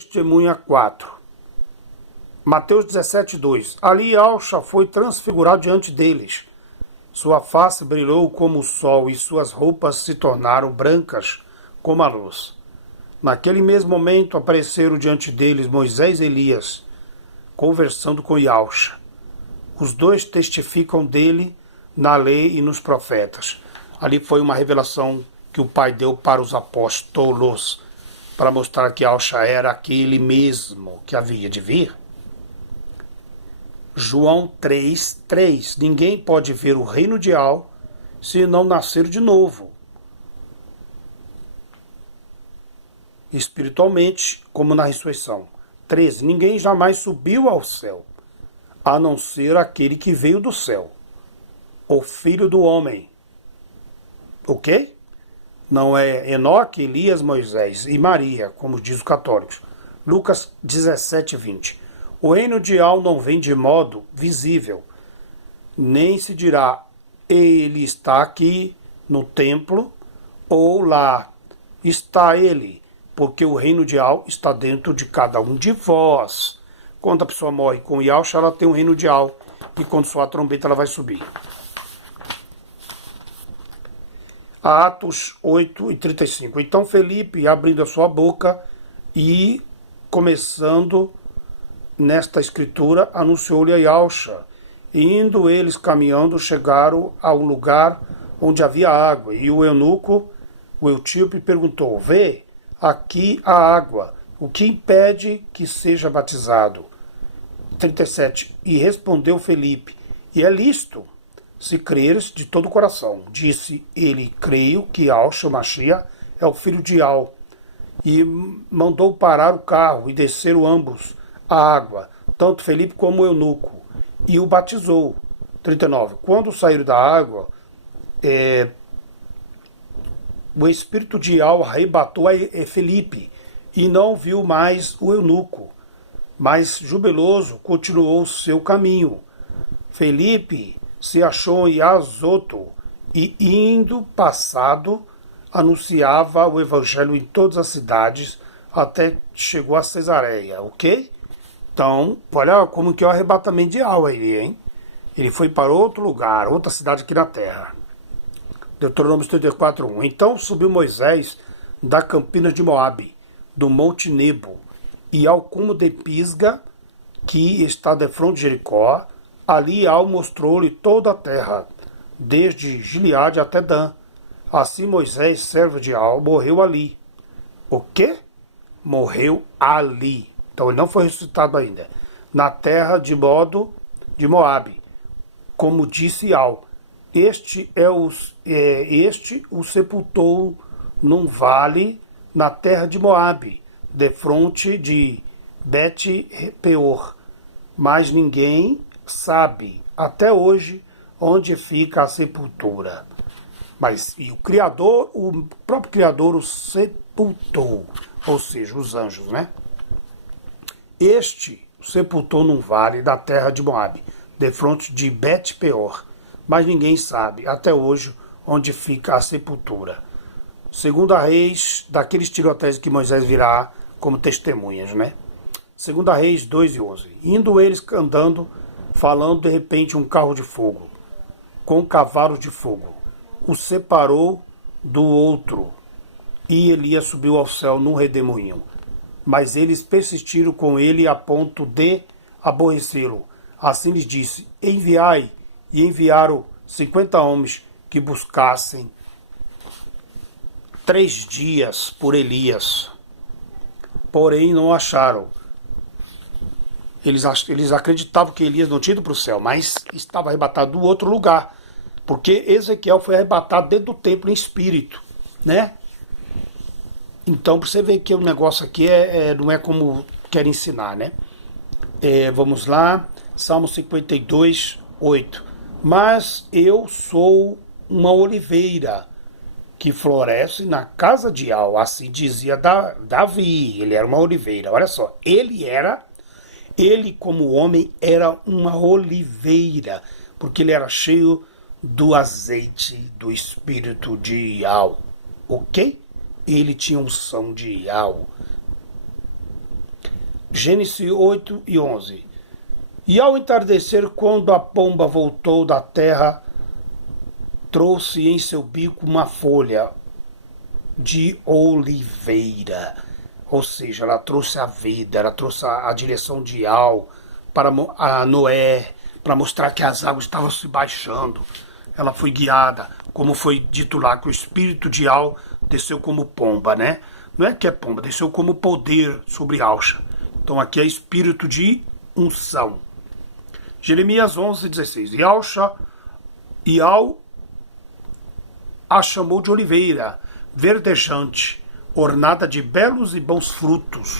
Testemunha 4. Mateus 17:2. Ali Alcha foi transfigurado diante deles. Sua face brilhou como o sol e suas roupas se tornaram brancas como a luz. Naquele mesmo momento apareceram diante deles Moisés e Elias, conversando com Alcha. Os dois testificam dele na lei e nos profetas. Ali foi uma revelação que o Pai deu para os apóstolos, para mostrar que Alcha era aquele mesmo que havia de vir. João 3:3. Ninguém pode ver o reino de Al se não nascer de novo, espiritualmente, como na ressurreição. 13. Ninguém jamais subiu ao céu, a não ser aquele que veio do céu, o Filho do Homem. Ok? Não é Enoque, Elias, Moisés e Maria, como diz os católicos. Lucas 17:20. O reino de Al não vem de modo visível, nem se dirá, ele está aqui no templo, ou lá está ele, porque o reino de Al está dentro de cada um de vós. Quando a pessoa morre com Yalcha, ela tem o reino de Al, e quando soar a trombeta ela vai subir. Atos 8:35. Então Felipe, abrindo a sua boca e começando nesta escritura, anunciou-lhe a Yalcha. E indo eles caminhando, chegaram a um lugar onde havia água. E o eunuco, o etíope, perguntou: vê, aqui a água, o que impede que seja batizado? 37. E respondeu Felipe: e é lícito, se creres de todo o coração. Disse ele: creio que Yalcha, o Machia, é o filho de Al. E mandou parar o carro e desceram ambos a água, tanto Felipe como o eunuco, e o batizou. 39. Quando saíram da água, o espírito de Al arrebatou a Felipe e não viu mais o eunuco, mas jubiloso continuou o seu caminho. Felipe se achou em Azoto e, indo passado, anunciava o evangelho em todas as cidades até chegou a Cesareia, ok? Então, olha como que é o arrebatamento de Al aí, hein? Ele foi para outro lugar, outra cidade aqui na terra. Deuteronômio 34:1. Então subiu Moisés da campina de Moabe, do monte Nebo, e ao cume de Pisga, que está defronte de Jericó. Ali Al mostrou-lhe toda a terra, desde Gileade até Dan. Assim Moisés, servo de Al, morreu ali. O quê? Morreu ali. Então ele não foi ressuscitado ainda. Na terra de Moabe, como disse Al. Este o sepultou num vale na terra de Moabe, defronte de Bet-peor. Mas ninguém sabe até hoje onde fica a sepultura. Mas e o próprio Criador o sepultou, ou seja, os anjos, né? Este o sepultou num vale da terra de Moabe, defronte de Bet-peor. Mas ninguém sabe até hoje onde fica a sepultura. Segundo a Reis, daqueles tiroteios que Moisés virá como testemunhas, né? Segundo a Reis 2:11. Indo eles andando, falando, de repente um carro de fogo, com cavalos de fogo, o separou do outro, e Elias subiu ao céu num redemoinho. Mas eles persistiram com ele a ponto de aborrecê-lo. Assim lhes disse: enviai. E enviaram 50 homens que buscassem 3 dias por Elias. Porém não acharam. Eles acreditavam que Elias não tinha ido para o céu, mas estava arrebatado do outro lugar. Porque Ezequiel foi arrebatado dentro do templo em espírito, né? Então, para você ver que o negócio aqui não é como quer ensinar, né? Vamos lá, Salmo 52:8. Mas eu sou uma oliveira que floresce na casa de Al, assim dizia Davi, ele era uma oliveira. Olha só, ele como homem era uma oliveira, porque ele era cheio do azeite do espírito de Al, ok? Ele tinha unção de Al. Gênesis 8 e 11. E ao entardecer, quando a pomba voltou da terra, trouxe em seu bico uma folha de oliveira. Ou seja, ela trouxe a vida, ela trouxe a direção de Al para a Noé, para mostrar que as águas estavam se baixando. Ela foi guiada, como foi dito lá, que o espírito de Al desceu como pomba, né? Não é que é pomba, desceu como poder sobre Alcha. Então aqui é espírito de unção. Jeremias 11:16. E Al a chamou de oliveira, verdejante, ornada de belos e bons frutos.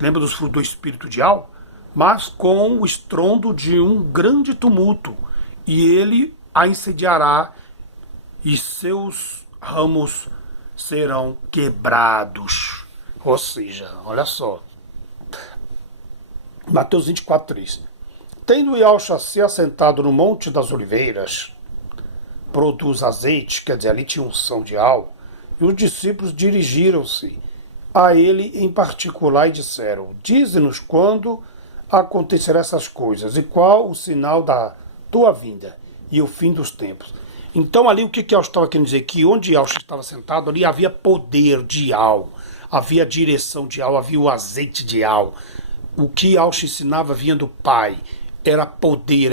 Lembra dos frutos do espírito de Al? Mas com o estrondo de um grande tumulto, e ele a incendiará, e seus ramos serão quebrados. Ou seja, olha só. Mateus 24:3. Tendo Yalcha se assentado no Monte das Oliveiras, produz azeite, quer dizer, ali tinha unção de Al, e os discípulos dirigiram-se a ele em particular e disseram: Dize-nos quando acontecerão essas coisas, e qual o sinal da tua vinda e o fim dos tempos. Então ali o que Al estava querendo dizer? Que onde Al estava sentado, ali havia poder de Al, havia direção de Al, havia o azeite de Al. O que Al ensinava vinha do Pai, era poder,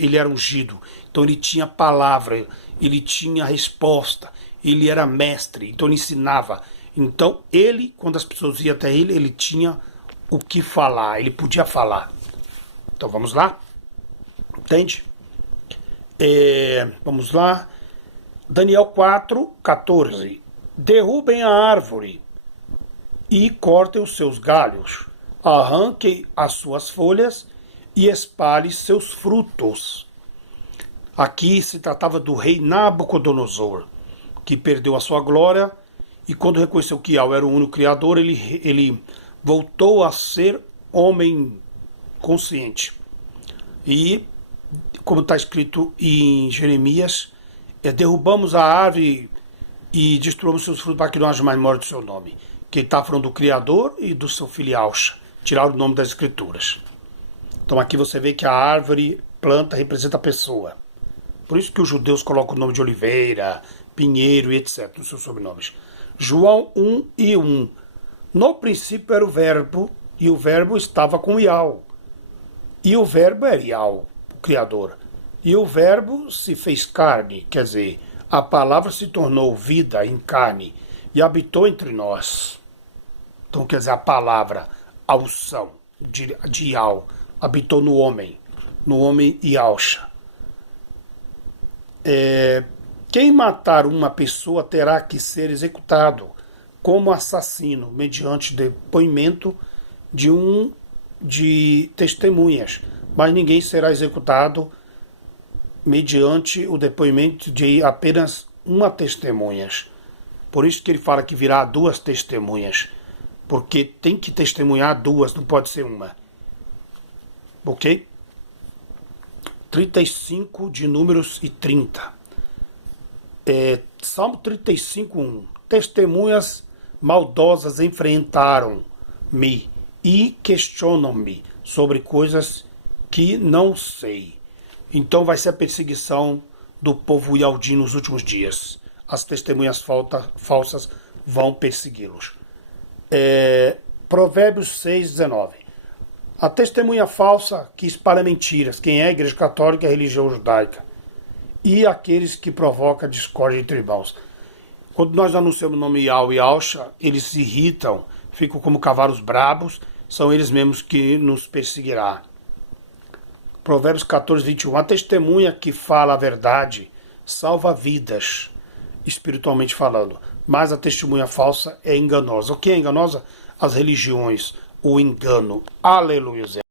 ele era ungido. Então ele tinha palavra, ele tinha resposta, ele era mestre, então ele ensinava. Então ele, quando as pessoas iam até ele, ele tinha o que falar, ele podia falar. Então vamos lá? Entende? Vamos lá. Daniel 4:14. Derrubem a árvore e cortem os seus galhos, arranquem as suas folhas e espalhem seus frutos. Aqui se tratava do rei Nabucodonosor, que perdeu a sua glória, e quando reconheceu que Al era o único criador, ele voltou a ser homem consciente. E, como está escrito em Jeremias, derrubamos a árvore e destruímos seus frutos para que não haja mais morte do seu nome. Que ele está falando do Criador e do seu filho Alcha. Tiraram o nome das Escrituras. Então aqui você vê que a árvore, planta, representa a pessoa. Por isso que os judeus colocam o nome de oliveira, pinheiro e etc. nos seus sobrenomes. João 1:1. No princípio era o verbo, e o verbo estava com Ial. E o verbo era Ial, o Criador. E o verbo se fez carne, quer dizer, a palavra se tornou vida em carne e habitou entre nós. Então quer dizer, a palavra, a unção de Ial, habitou no homem Yalcha. Quem matar uma pessoa terá que ser executado como assassino, mediante depoimento de testemunhas, mas ninguém será executado mediante o depoimento de apenas uma testemunha. Por isso que ele fala que virá 2 testemunhas, porque tem que testemunhar 2, não pode ser uma. Ok? 35 de Números e 30. Salmo 35:1. Testemunhas maldosas enfrentaram-me e questionam-me sobre coisas que não sei. Então vai ser a perseguição do povo Yaldi nos últimos dias. As testemunhas falsas vão persegui-los. Provérbios 6:19. A testemunha falsa que espalha mentiras. Quem é a Igreja Católica e a religião judaica. E aqueles que provocam discórdia entre irmãos. Quando nós anunciamos o nome Ial e Alcha, eles se irritam, ficam como cavalos brabos, são eles mesmos que nos perseguirá. Provérbios 14:21. A testemunha que fala a verdade salva vidas, espiritualmente falando. Mas a testemunha falsa é enganosa. O que é enganosa? As religiões, o engano. Aleluia.